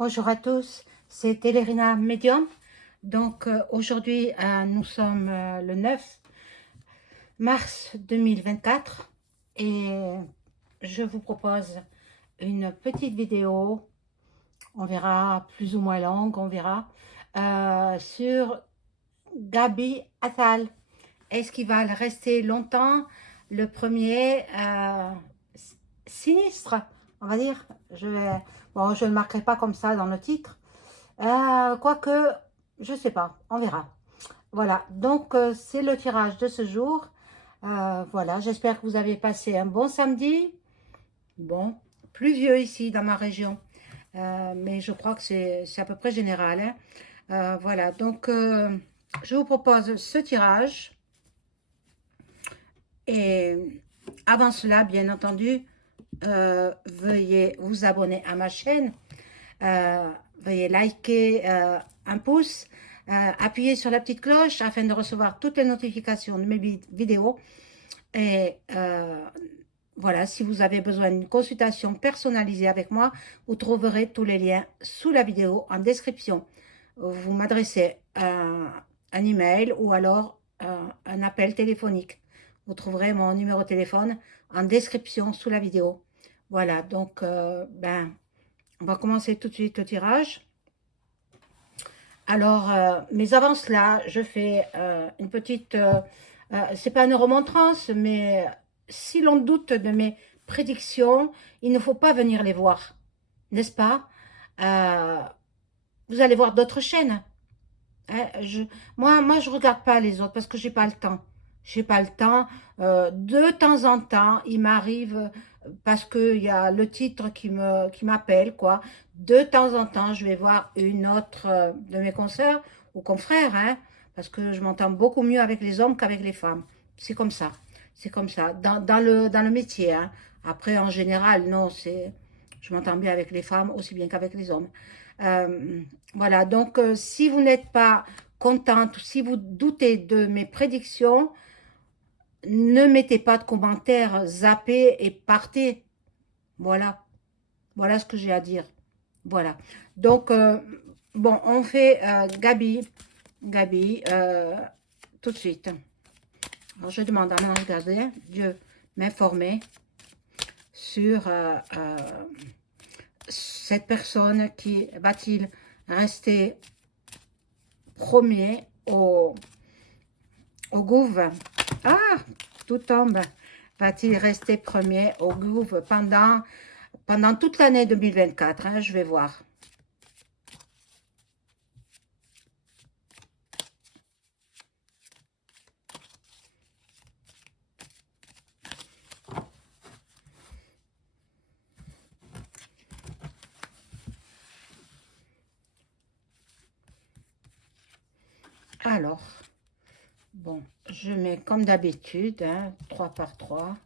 Bonjour à tous, c'est Télérina Medium. Donc aujourd'hui, nous sommes le 9 mars 2024 et je vous propose une petite vidéo, on verra plus ou moins longue, on verra, sur Gabi Attal. Est-ce qu'il va rester longtemps le premier sinistre, on va dire. Bon, je ne le marquerai pas comme ça dans le titre. Quoique, je sais pas, on verra. Voilà, donc c'est le tirage de ce jour. Voilà, j'espère que vous avez passé un bon samedi. Bon, pluvieux ici dans ma région, mais je crois que c'est à peu près général, hein. Voilà, donc je vous propose ce tirage. Et avant cela, bien entendu, veuillez vous abonner à ma chaîne. Veuillez liker un pouce, appuyer sur la petite cloche afin de recevoir toutes les notifications de mes vidéos. Et voilà, si vous avez besoin d'une consultation personnalisée avec moi, vous trouverez tous les liens sous la vidéo en description. Vous m'adressez un email ou alors un appel téléphonique. Vous trouverez mon numéro de téléphone en description sous la vidéo. Voilà, donc on va commencer tout de suite le tirage. Alors, mais avant cela, je fais une petite... c'est pas une remontrance, mais si l'on doute de mes prédictions, il ne faut pas venir les voir, n'est-ce pas? Euh, Vous allez voir d'autres chaînes. Hein, moi, je regarde pas les autres parce que j'ai pas le temps. J'ai pas le temps. De temps en temps, il m'arrive parce qu'il y a le titre qui m'appelle, quoi. De temps en temps, je vais voir une autre de mes consoeurs ou confrères, hein, parce que je m'entends beaucoup mieux avec les hommes qu'avec les femmes. C'est comme ça. C'est comme ça. Dans le métier, hein. Après, en général, non, je m'entends bien avec les femmes aussi bien qu'avec les hommes. Euh, voilà, donc si vous n'êtes pas contente, si vous doutez de mes prédictions, ne mettez pas de commentaires, zappez et partez. Voilà, voilà ce que j'ai à dire. Voilà, donc bon, on fait Gabi, tout de suite. Alors, je demande à l'ange gardien, Dieu, m'informer sur cette personne qui va-t-il rester premier au Gouv. Ah, tout tombe. Va-t-il rester premier au Gouv pendant toute l'année 2024, hein, je vais voir. Alors, bon, je mets comme d'habitude, hein, 3 par 3.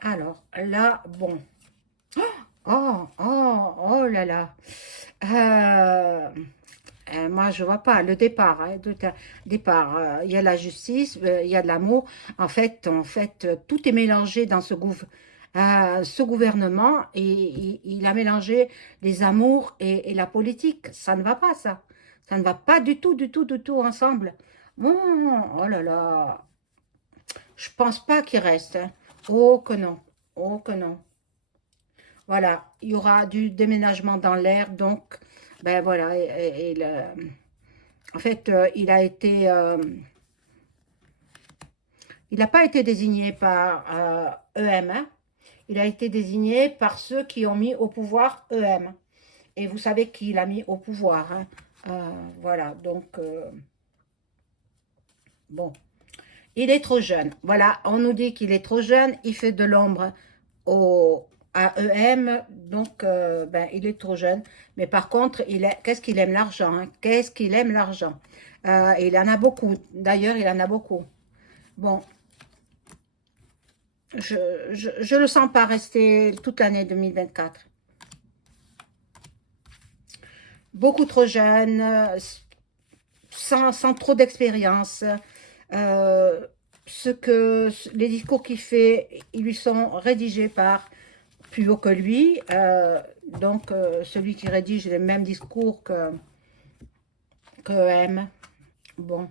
Alors, là, bon. Oh là là. Moi, je vois pas le départ. Hein, départ, il y a la justice, il y a de l'amour. En fait, tout est mélangé dans ce gouvernement et il a mélangé les amours et la politique. Ça ne va pas, ça. Ça ne va pas du tout ensemble. Bon, oh là là. Je pense pas qu'il reste, hein. Oh que non. Oh que non. Voilà, il y aura du déménagement dans l'air, donc, ben voilà, en fait, il n'a pas été désigné par EM, hein. Il a été désigné par ceux qui ont mis au pouvoir EM. Et vous savez qui l'a mis au pouvoir, hein. Voilà, donc, bon, il est trop jeune. Voilà, on nous dit qu'il est trop jeune, il fait de l'ombre à EM, donc ben, il est trop jeune. Mais par contre, qu'est-ce qu'il aime l'argent, hein? Qu'est-ce qu'il aime l'argent? Il en a beaucoup. D'ailleurs, il en a beaucoup. Bon, je le sens pas rester toute l'année 2024. beaucoup trop jeune, sans trop d'expérience. Euh, les discours qu'il fait, ils lui sont rédigés par plus haut que lui. Donc, celui qui rédige les mêmes discours que M. Bon,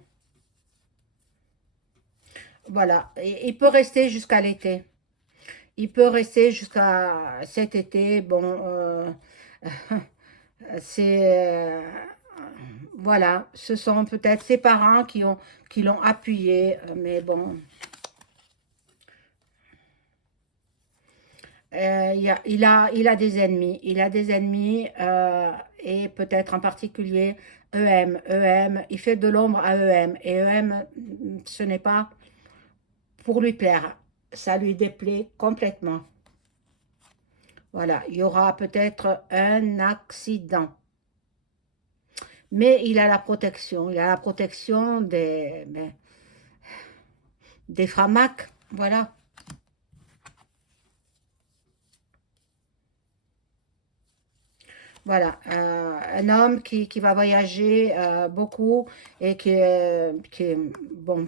voilà. Il peut rester jusqu'à l'été. Il peut rester jusqu'à cet été. Bon, c'est... voilà, ce sont peut-être ses parents qui l'ont appuyé, mais bon, il a des ennemis, et peut-être en particulier EM, il fait de l'ombre à EM, et EM, ce n'est pas pour lui plaire, ça lui déplaît complètement. Voilà, il y aura peut-être un accident, mais il a la protection des framacs, voilà. Voilà, un homme qui va voyager beaucoup et bon,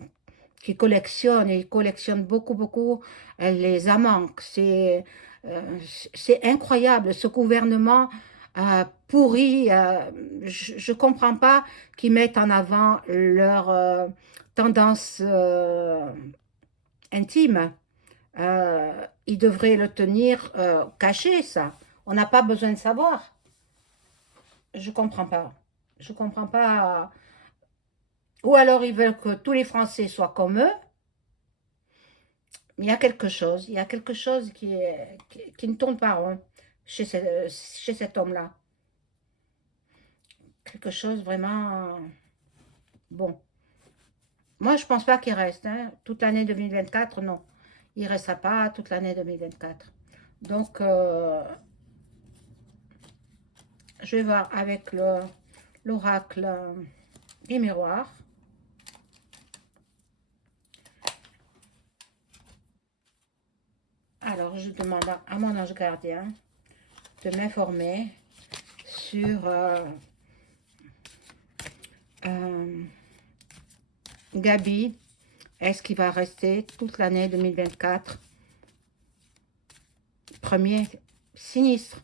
il collectionne beaucoup, beaucoup les amants. C'est incroyable, ce gouvernement pourri. Je ne comprends pas qu'ils mettent en avant leur tendance intime. Ils devraient le tenir caché, ça. On n'a pas besoin de savoir. Je comprends pas. Je comprends pas. Ou alors ils veulent que tous les Français soient comme eux. Mais il y a quelque chose qui ne tourne pas rond chez cet homme-là. Quelque chose vraiment... Bon. Moi, je pense pas qu'il reste. Hein. Toute l'année 2024, non. Il ne restera pas toute l'année 2024. Donc, je vais voir avec l'oracle des miroirs. Alors, je demande à mon ange gardien de m'informer sur euh, Gabi. Est-ce qu'il va rester toute l'année 2024? Premier sinistre.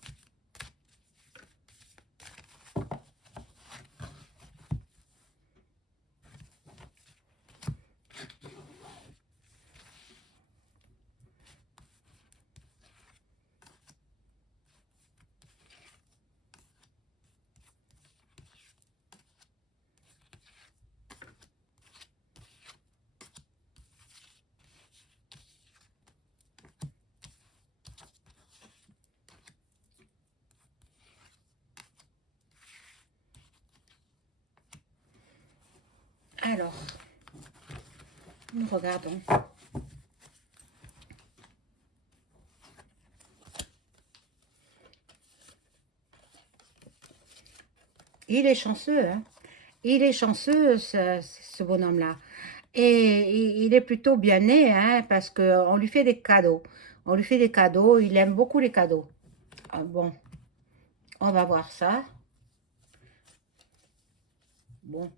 Alors, nous regardons. Il est chanceux, hein? Il est chanceux, ce bonhomme-là. Et il est plutôt bien né, hein, parce qu'on lui fait des cadeaux. On lui fait des cadeaux, il aime beaucoup les cadeaux. Ah, bon, on va voir ça. Bon,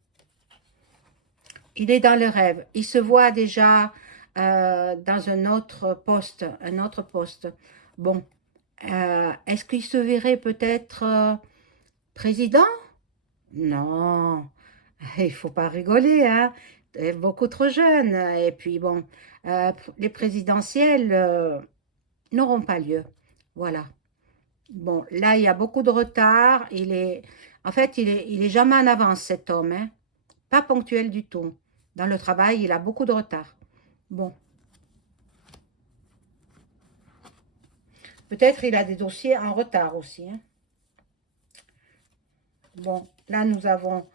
il est dans le rêve. Il se voit déjà dans un autre poste, un autre poste. Bon, est-ce qu'il se verrait peut-être président? Non, il faut pas rigoler, hein. Beaucoup trop jeune. Et puis bon, les présidentielles n'auront pas lieu. Voilà. Bon, là, il y a beaucoup de retard. En fait, il est jamais en avance, cet homme, hein. Pas ponctuel du tout. Dans le travail, il a beaucoup de retard. Bon, peut-être il a des dossiers en retard aussi, hein. Bon, là, nous avons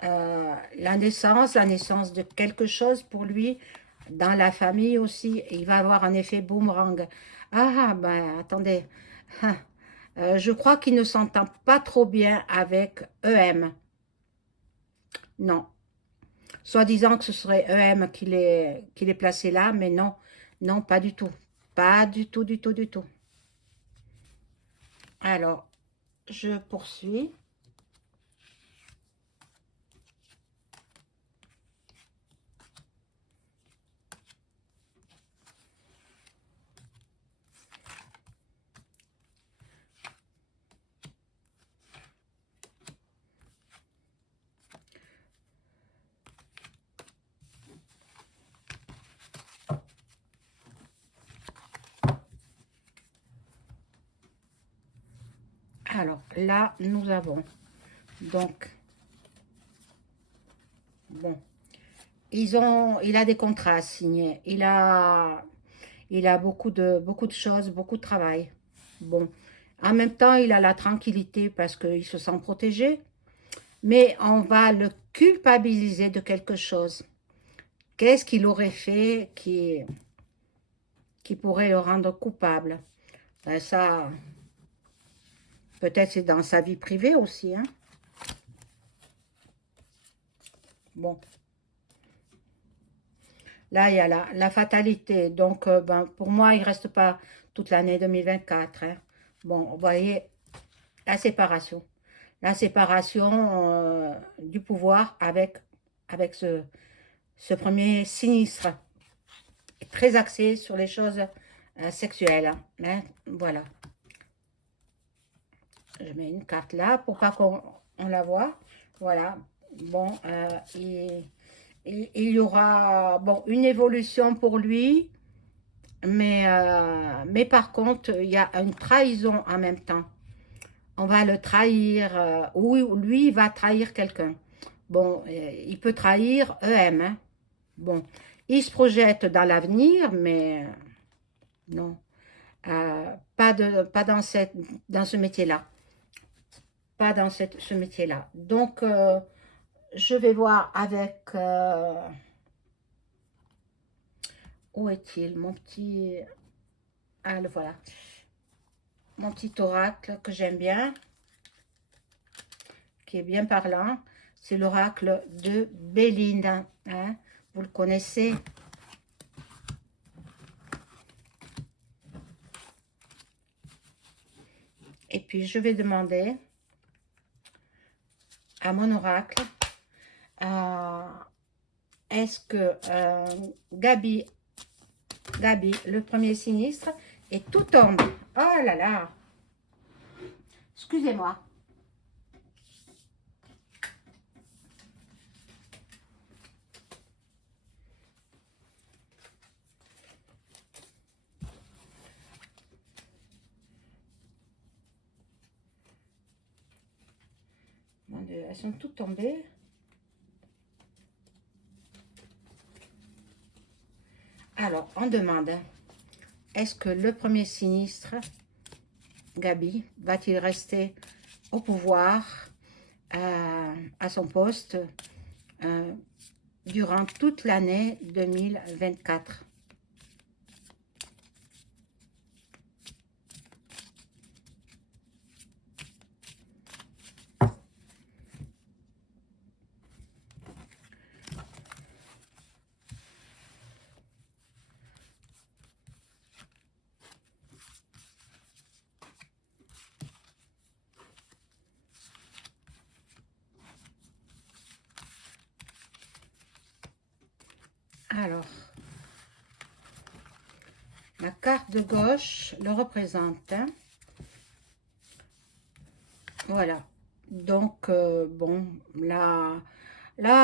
la naissance de quelque chose pour lui, dans la famille aussi. Il va avoir un effet boomerang. Ah, ben, attendez. Ah, je crois qu'il ne s'entend pas trop bien avec EM. Non. Soi-disant que ce serait EM qui l'est placé là, mais non. Non, pas du tout. Pas du tout, du tout, du tout. Alors, je poursuis. Alors, là, nous avons, donc, bon, il a des contrats à signer, il a beaucoup de choses, beaucoup de travail. Bon, en même temps, il a la tranquillité parce qu'il se sent protégé, mais on va le culpabiliser de quelque chose. Qu'est-ce qu'il aurait fait qui pourrait le rendre coupable? Ben ça, peut-être c'est dans sa vie privée aussi, hein. Bon, là, il y a la fatalité. Donc, ben, pour moi, il ne reste pas toute l'année 2024, hein. Bon, vous voyez, la séparation. La séparation du pouvoir avec ce premier sinistre, très axé sur les choses sexuelles, hein. Voilà. Je mets une carte là pour pas qu'on la voit. Voilà. Bon, il y aura bon, une évolution pour lui, mais par contre, il y a une trahison en même temps. On va le trahir, ou lui, il va trahir quelqu'un. Bon, il peut trahir EM, hein. Bon, il se projette dans l'avenir, mais non, pas dans ce métier-là. Pas dans ce métier-là. Donc, je vais voir avec... où est-il, mon petit... Ah, le voilà. Mon petit oracle que j'aime bien, qui est bien parlant. C'est l'oracle de Béline, hein. Vous le connaissez. Et puis, je vais demander à mon oracle, est-ce que Gabi, le premier sinistre, et tout tombe. Oh là là. Excusez-moi. Mon Dieu, elles sont toutes tombées. Alors, on demande, est-ce que le premier sinistre, Gabi, va-t-il rester au pouvoir, à son poste, durant toute l'année 2024? Alors, la carte de gauche le représente, hein. Voilà. Donc, bon, là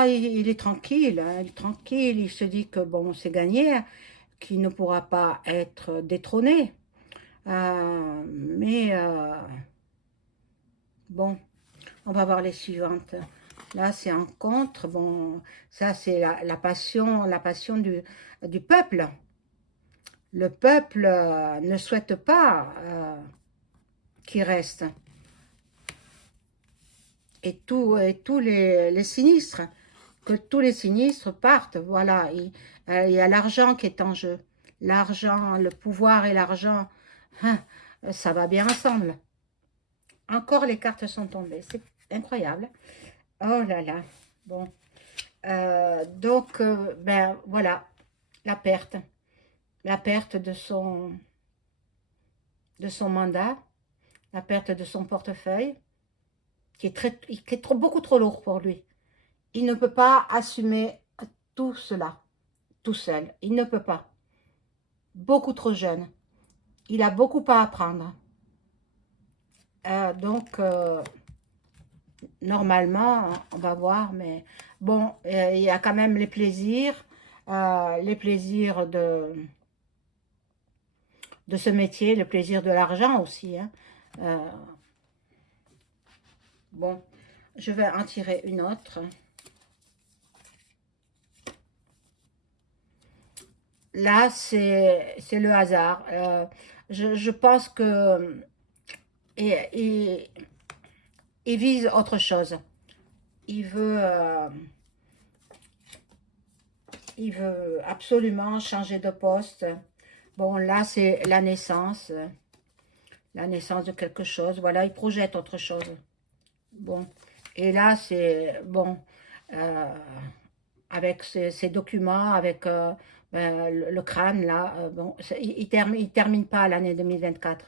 il est tranquille, hein, il est tranquille. Il se dit que, bon, c'est gagné, qu'il ne pourra pas être détrôné. Mais, bon, on va voir les suivantes. Là, c'est un contre. Bon, ça, c'est la passion du peuple. Le peuple ne souhaite pas qu'il reste. Et tous les sinistres, que tous les sinistres partent. Voilà, il y a l'argent qui est en jeu. L'argent, le pouvoir et l'argent, hein, ça va bien ensemble. Encore les cartes sont tombées, c'est incroyable. Oh là là, bon. Donc, ben voilà, la perte. La perte de son mandat, la perte de son portefeuille, qui est beaucoup trop lourd pour lui. Il ne peut pas assumer tout cela, tout seul. Il ne peut pas. Beaucoup trop jeune. Il a beaucoup à apprendre. Donc, normalement, on va voir, mais bon, il y a quand même les plaisirs de ce métier, le plaisir de l'argent aussi, hein. Bon, je vais en tirer une autre. Là, c'est le hasard. Je pense que il, il vise autre chose. Il veut, euh, il veut absolument changer de poste. Bon, là, c'est la naissance de quelque chose. Voilà, il projette autre chose. Bon, et là, c'est bon, euh, avec ces documents, avec ben, le crâne, là, bon, il termine pas l'année 2024.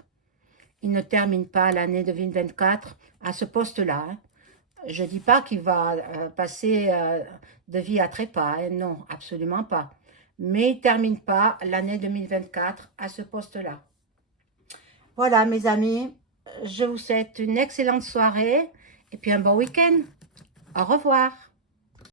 Il ne termine pas l'année 2024 à ce poste-là, hein. Je ne dis pas qu'il va passer de vie à trépas, hein, non, absolument pas. Mais il ne termine pas l'année 2024 à ce poste-là. Voilà, mes amis, je vous souhaite une excellente soirée et puis un bon week-end. Au revoir.